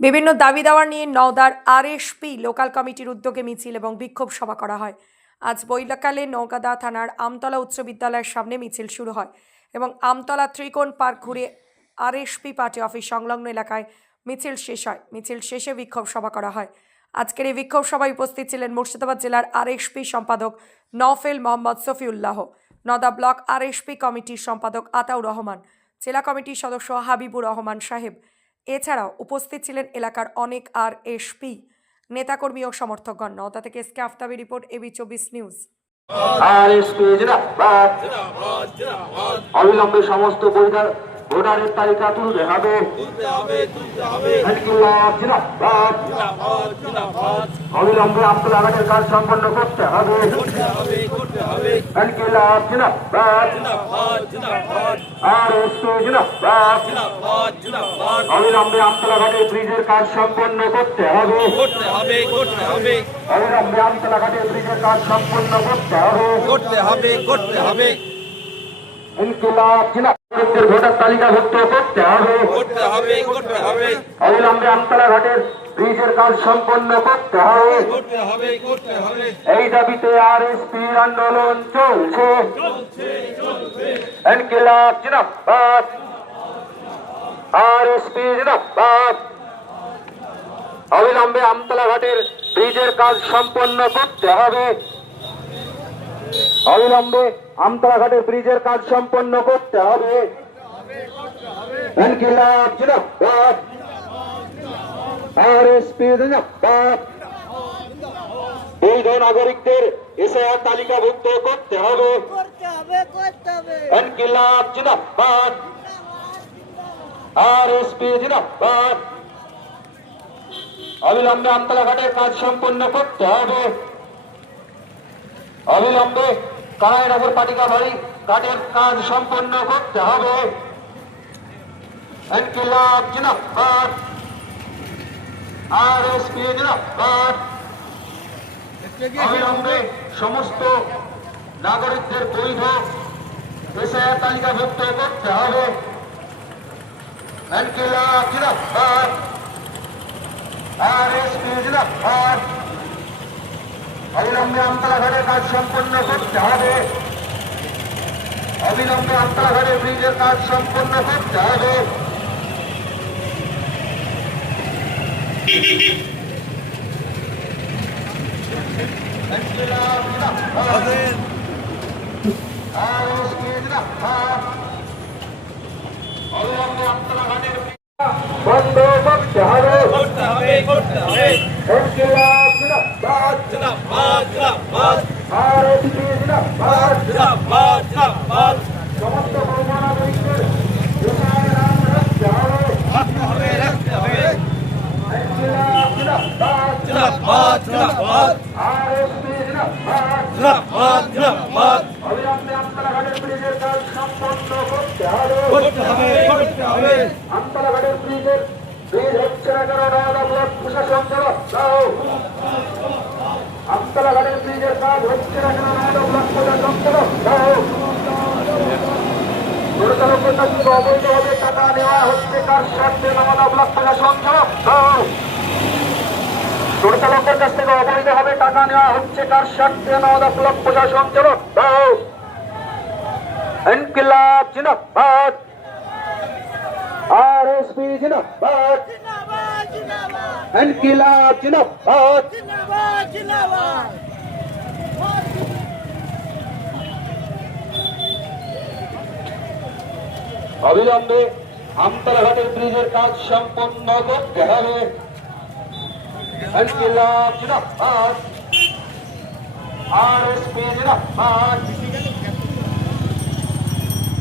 বিভিন্ন দাবি দাওয়া নিয়ে নওদার আরএসপি লোকাল কমিটির উদ্যোগে মিছিল এবং বিক্ষোভ সভা করা হয়। আজ বৈকালে নওগাঁ থানার আমতলা উচ্চ বিদ্যালয়ের সামনে মিছিল শুরু হয় এবং আমতলা ত্রিকোণ পার্ক ঘুরে আরএসপি পার্টি অফিস সংলগ্ন এলাকায় মিছিল শেষ হয়। মিছিল শেষে বিক্ষোভ সভা করা হয়। আজকের এই বিক্ষোভ সভায় উপস্থিত ছিলেন মুর্শিদাবাদ জেলার আরএসপি সম্পাদক নওফেল মোহাম্মদ সফিউল্লাহ, নওদা ব্লক আরএসপি কমিটির সম্পাদক আতাউর রহমান, জেলা কমিটির সদস্য হাবিবুর রহমান সাহেব। এছাড়াও উপস্থিত ছিলেন এলাকার অনেক আরএসপি নেতাকর্মী ও সমর্থকগণ। নওদা থেকে এসকে আফতাবি রিপোর্ট, এবি24 নিউজ। অবিলম্বে সমস্ত ভোটারের তালিকা তুলতে হবে। অবিলম্বে আমতলাঘাটের কাজ সম্পন্ন করতে হবে। অবিলম্বে আমতলাঘাটের ব্রিজের কাজ সম্পন্ন করতে হবে। অবিলম্বে আমতলাঘাটের ব্রিজের কাজ সম্পন্ন করতে হবে। ভোটার তালিকাভুক্ত করতে হবে। অবিলম্বে আমতলাঘাটের ব্রিজের কাজ সম্পন্ন করতে হবে। এই দাবিতে আরএসপি আন্দোলন চলছে। ইনকিলাব জিন্দাবাদ, আরএসপি জিন্দাবাদ। অবিলম্বে আমতলাঘাটের ব্রিজের কাজ সম্পন্ন করতে হবে। অবিলম্বে আমতলাঘাটের ব্রিজের কাজ সম্পন্ন করতে হবে। ইনকিলাব জিন্দাবাদ, আরএসপি জিন্দাবাদ। বৈধ নাগরিকদের এসআইআর তালিকাভুক্ত করতে হবে। ইনকিলাব জিন্দাবাদ, আরএসপি জিন্দাবাদ। অবিলম্বে আমতলাঘাটের কাজ সম্পন্ন করতে হবে। অবিলম্বে কানাইনগর পাটিকা বাড়ি ঘাটের কাজ সম্পন্ন করতে হবে। ইনকিলাব জিন্দাবাদ, আরএসপি জিন্দাবাদ। অবিলম্বে সমস্ত নাগরিকদের বৈধ এসআইআর তালিকাভুক্ত করতে হবে। ইনকিলাব জিন্দাবাদ, আরএসপি জিন্দাবাদ। অবিলম্বে আমতলাঘাটের কাজ সম্পন্ন করতে হবে। অবিলম্বে আমতলাঘাটের ব্রিজের কাজ সম্পন্ন করতে হবে। অবিলম্বে আমতলাঘাটের বন্ধ করতে হবে। ইনকিলাব জিন্দাবাদ, আরএসপি জিন্দাবাদ। সমস্ত নাগরিকদের এসআইআর রাখতে হবে। ইনকিলাব জিন্দাবাদ, আরএসপি জিন্দাবাদ। অবিলম্বে আমতলাঘাটের ব্রিজের কাজ সম্পন্ন করতে হবে। আমতলাঘাটের ব্রিজ হচ্ছে না কেন? নওদা ব্লক প্রশাসন দাও। আমতলাঘাটের ব্রিজের কাজ হচ্ছে না কেন? নওদা ব্লক প্রশাসন দাও। পরিচালকের কাছ থেকে অবৈধভাবে টাকা নেওয়া হচ্ছে কার স্বার্থে? নওদা ব্লক প্রশাসন দাও। পরিচালকের কাছ থেকে অবৈধভাবে টাকা নেওয়া হচ্ছে কার স্বার্থে? নওদা ব্লক প্রশাসন দাও। ইনকিলাব জিন্দাবাদ, আরএসপি জিন্দাবাদ। ইনকিলাব জিন্দাবাদ। অবিলম্বে আমতলাঘাটের ব্রিজের কাজ সম্পন্ন করতে হবে। ইনকিলাব জিন্দাবাদ, আরএসপি জিন্দাবাদ।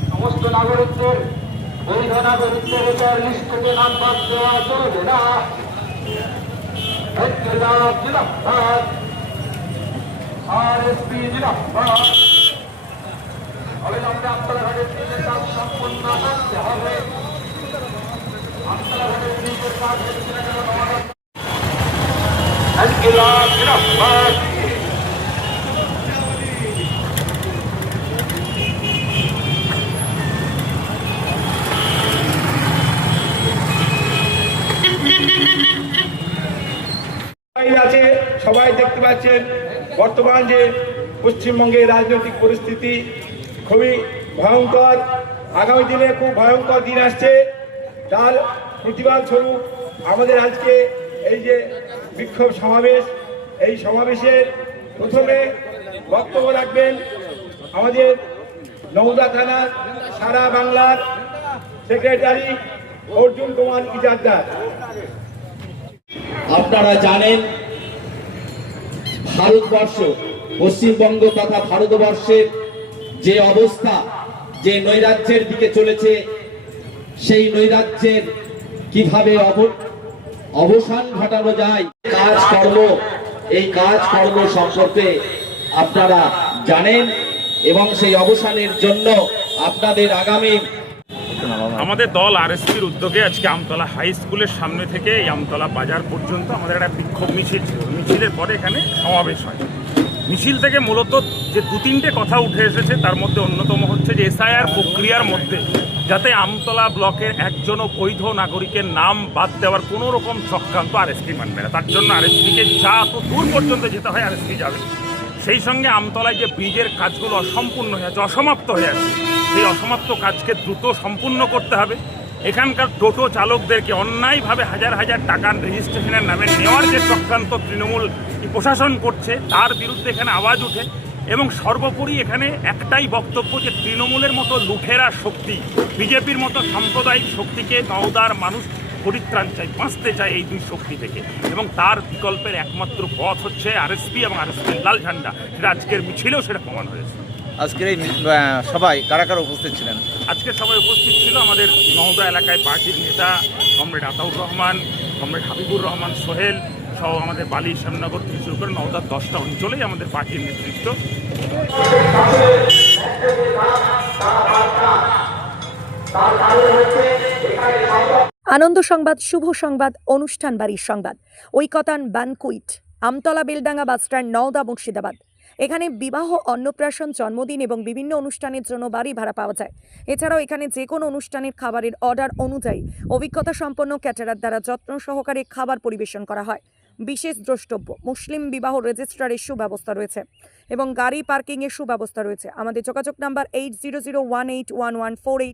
সমস্ত নাগরিকদের বৈধ নাগরিকদের এটার লিস্ট থেকে নাম বাদ দেওয়া চলবে না। ইনকিলাব জিন্দাবাদ, আরএসপি জিন্দাবাদ। অবিলম্বে আমতলাঘাটের ব্রিজের কাজ সম্পন্ন করতে হবে। আমতলাঘাটের ব্রিজের কাজ হচ্ছে না কেন? ইনকিলাব জিন্দাবাদ। Thank you. সবাই আছে, সবাই দেখতে পাচ্ছেন বর্তমান যে পশ্চিমবঙ্গের রাজনৈতিক পরিস্থিতি খুবই ভয়ঙ্কর। আগামী দিনে খুব ভয়ঙ্কর দিন আসছে, তার প্রতিবাদ স্বরূপ আমাদের আজকে এই যে বিক্ষোভ সমাবেশ, এই সমাবেশের প্রথমে বক্তব্য রাখবেন আমাদের নওদা থানার সারা বাংলার সেক্রেটারি অর্জুন কুমার ইজারদার। আপনারা জানেন ভারতবর্ষ, পশ্চিমবঙ্গ তথা ভারতবর্ষের যে অবস্থা, যে নৈরাজ্যের দিকে চলেছে, সেই নৈরাজ্যের কিভাবে অবসান ঘটানো যায়, এই কাজকর্ম সম্পর্কে আপনারা জানেন এবং সেই অবসানের জন্য আপনাদের আগামী আমাদের দল আরএসপির উদ্যোগে আজকে আমতলা হাই স্কুলের সামনে থেকে এই আমতলা বাজার পর্যন্ত আমাদের একটা বিক্ষোভ মিছিল ছিল। মিছিলের পরে এখানে সমাবেশ হয়। মিছিল থেকে মূলত যে দু তিনটে কথা উঠে এসেছে, তার মধ্যে অন্যতম হচ্ছে যে এসআইআর প্রক্রিয়ার মধ্যে যাতে আমতলা ব্লকের একজনও বৈধ নাগরিকের নাম বাদ দেওয়ার কোনো রকম চক্রান্ত আরএসপি মানবে না। তার জন্য আরএসপিকে যা তো দূর পর্যন্ত যেতে হয় আরএসপি যাবে। সেই সঙ্গে আমতলায় যে ব্রিজের কাজগুলো অসম্পূর্ণ হয়ে আছে, অসমাপ্ত হয়ে আছে, সেই অসমাপ্ত কাজকে দ্রুত সম্পূর্ণ করতে হবে। এখানকার টোটো চালকদেরকে অন্যায়ভাবে হাজার হাজার টাকার রেজিস্ট্রেশনের নামে নেওয়ার যে চক্রান্ত তৃণমূল প্রশাসন করছে, তার বিরুদ্ধে এখানে আওয়াজ উঠে। এবং সর্বোপরি এখানে একটাই বক্তব্য যে তৃণমূলের মতো লুঠেরা শক্তি, বিজেপির মতো সাম্প্রদায়িক শক্তিকে নওদার মানুষ পরিত্রাণ চাই, বাঁচতে চায় এই দুই শক্তি থেকে, এবং তার বিকল্পের একমাত্র পথ হচ্ছে আরএসপি এবং আরএসপির লাল ঝান্ডা। সেটা আজকের মিছিলেও সেটা প্রমাণ হয়েছে। আজকের এই সবাই কারা কারা উপস্থিত ছিলেন? আজকে সবাই উপস্থিত ছিল আমাদের নওদা এলাকায় পার্টির নেতা কমরেড আতাউর রহমান, কমরেড হাবিবুর রহমান সোহেল সহ আমাদের বালি শ্যামনগর থেকে শুরু করে নওদার 10টা অঞ্চলেই আমাদের পার্টির নেতৃত্ব। আনন্দ সংবাদ, শুভ সংবাদ, অনুষ্ঠান বাড়ির সংবাদ, ঐকতান বানকুইট, আমতলা বেলডাঙ্গা বাসস্ট্যান্ড, নওদা, মুর্শিদাবাদ। এখানে বিবাহ, অন্নপ্রাশন, জন্মদিন এবং বিভিন্ন অনুষ্ঠানের জন্য বাড়ি ভাড়া পাওয়া যায়। এছাড়াও এখানে যে কোনো অনুষ্ঠানের খাবারের অর্ডার অনুযায়ী অভিজ্ঞতা সম্পন্ন ক্যাটারার দ্বারা যত্ন সহকারে খাবার পরিবেশন করা হয়। বিশেষ দ্রষ্টব্য, মুসলিম বিবাহ রেজিস্ট্রারের সুব্যবস্থা রয়েছে এবং গাড়ি পার্কিংয়ের সুব্যবস্থা রয়েছে। আমাদের যোগাযোগ নাম্বার 80018114